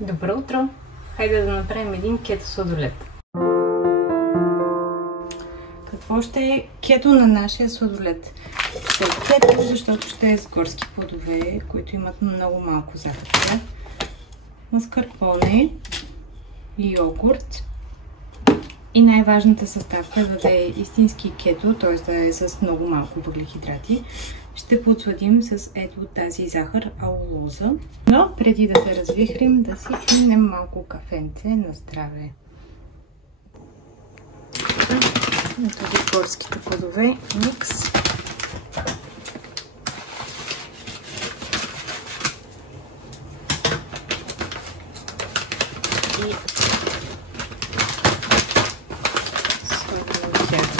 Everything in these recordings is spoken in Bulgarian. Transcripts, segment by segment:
Добро утро! Хайде да направим един кето сладолед. Какво ще е кето на нашия сладолед? Ще е кето, защото ще е с горски плодове, които имат много малко захар. Маскарпоне, йогурт и най-важната съставка, да е истински кето, т.е. да е с много малко въглехидрати. Ще подсладим с ето тази захар алулоза. Но преди да се развихрим, да си хлебнем малко кафенце на здраве. Ето горските плодове микс. И слагаме тях.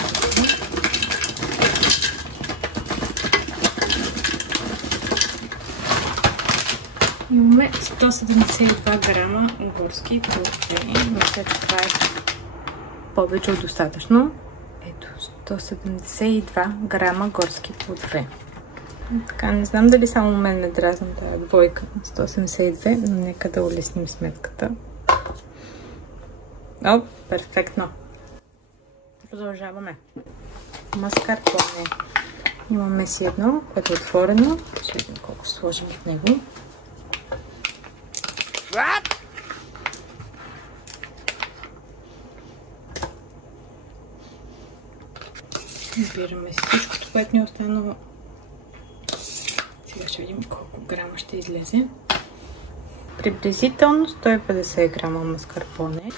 Имаме 172 грама горски плодове. Мисля, че това е повече от достатъчно. Ето, 172 грама горски плодове. Така, не знам дали само мен ме дразна тази двойка 182, но нека да улесним сметката. О, перфектно! Продължаваме. Маскарпоне. Имаме си едно, което е отворено. Ще видим колко ще сложим в него. Избираме си всичкото, което ни е останало. Сега ще видим колко грама ще излезе. Приблизително 150 грама маскарпоне.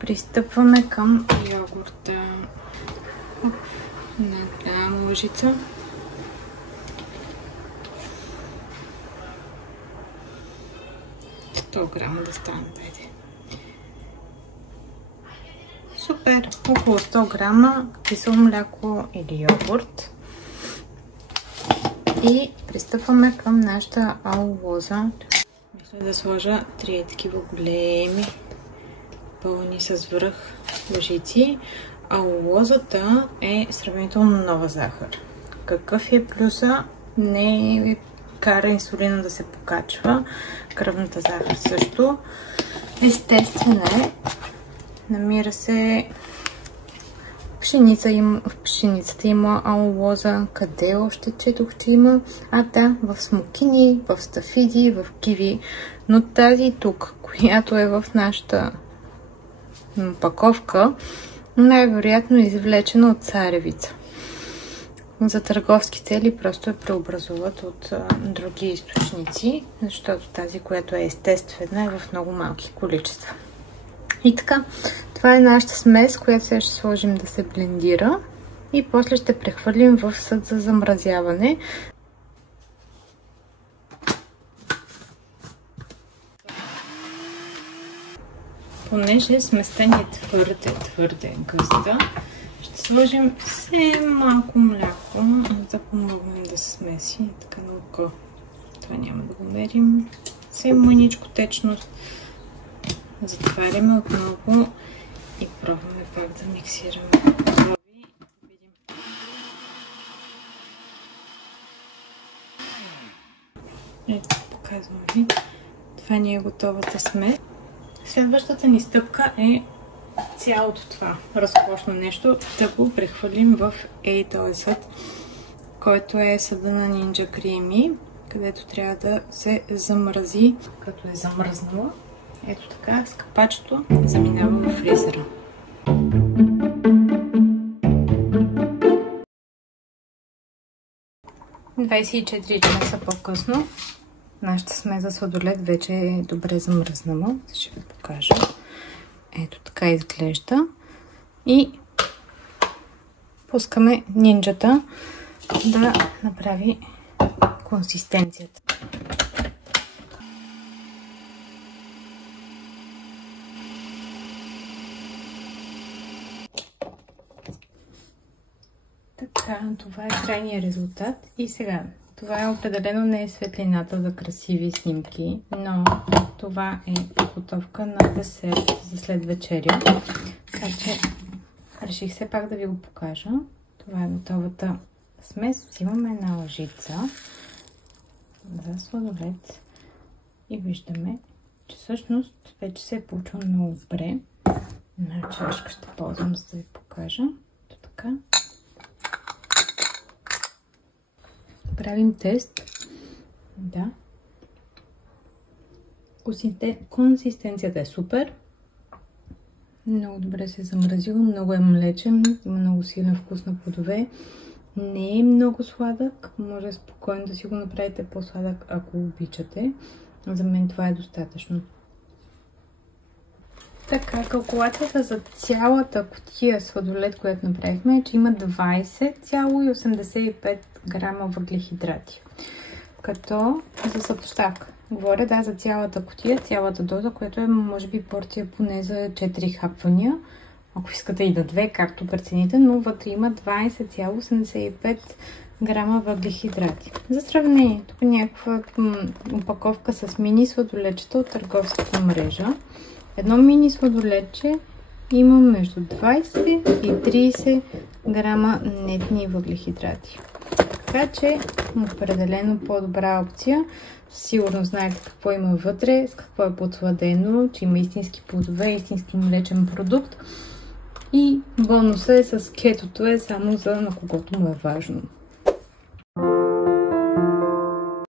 Пристъпваме към йогурта. Една голяма лъжица. Грама да стане, дайте. Супер! Около 100 грама кисело мляко или йогурт. И пристъпваме към нашата алулоза. Мисля да сложа 3 такива големи, пълни с връх лъжици. Алулозата е сравнително нова захар. Какъв е плюса? Не кара инсулина да се покачва. Кръвната захар също. Естествена е. Намира се в пшеницата има алулоза. Къде още четох, че има? Да, в смокини, в стафиди, в киви. Но тази тук, която е в нашата опаковка, най-вероятно е извлечена от царевица. За търговски цели просто я преобразуват от други източници, защото тази, която е естествена, е в много малки количества. И така, това е нашата смес, която сега ще сложим да се блендира и после ще прехвърлим в съд за замразяване. Понеже сместа ни е твърде гъста, ще сложим съвсем малко мляко, за да помогнем да се смеси. Така на око. Това няма да го мерим. Съвсем мъничко течност. Затваряме отново и пробваме пак да миксираме. Ето, показвам ви. Това ни е готовата смес. Следващата ни стъпка е цялото това разкошно нещо да го прехвърлим в този съд, който е съда на Ninja Creamy, където трябва да се замрази, като е замръзнала. Ето така, с капачето заминава в фризера. „24 часа по-късно нашата смес за сладолед вече е добре замръзнала. Ще ви покажа. Ето така изглежда. И пускаме нинджата да направи консистенцията. Така, това е крайният резултат. И сега, това е определено не е светлината за красиви снимки, но това е подготовка на десерт за след вечеря. Така че реших все пак да ви го покажа. Това е готовата смес. Взимаме една лъжица за сладолед и виждаме че всъщност вече се е получило много добре. Една чашка ще ползвам, за да ви покажа. Така. Правим тест. Да. Консистенцията е супер. Много добре се е замразила, много е млечен, има много силен вкус на плодове. Не е много сладък, може спокойно да си го направите по-сладък, ако обичате. За мен това е достатъчно. Така, калкулацията за цялата кутия сладолед, която направихме, е, че има 20,85 грама въглехидрати. Като за съпоставка. Говоря, да, за цялата кутия, цялата доза, което е, може би, порция поне за 4 хапвания. Ако искате и на 2, както прецените, но вътре има 20,85 грама въглехидрати. За сравнение, тук е някаква опаковка с мини сладоледчета от търговската мрежа. Едно мини сладоледче има между 20 и 30 грама нетни въглехидрати. Така че определено по-добра опция. Сигурно знаете какво има вътре, с какво е подсладено, че има истински плодове, истински млечен продукт. И бонуса е с кетото, е само за на когото му е важно.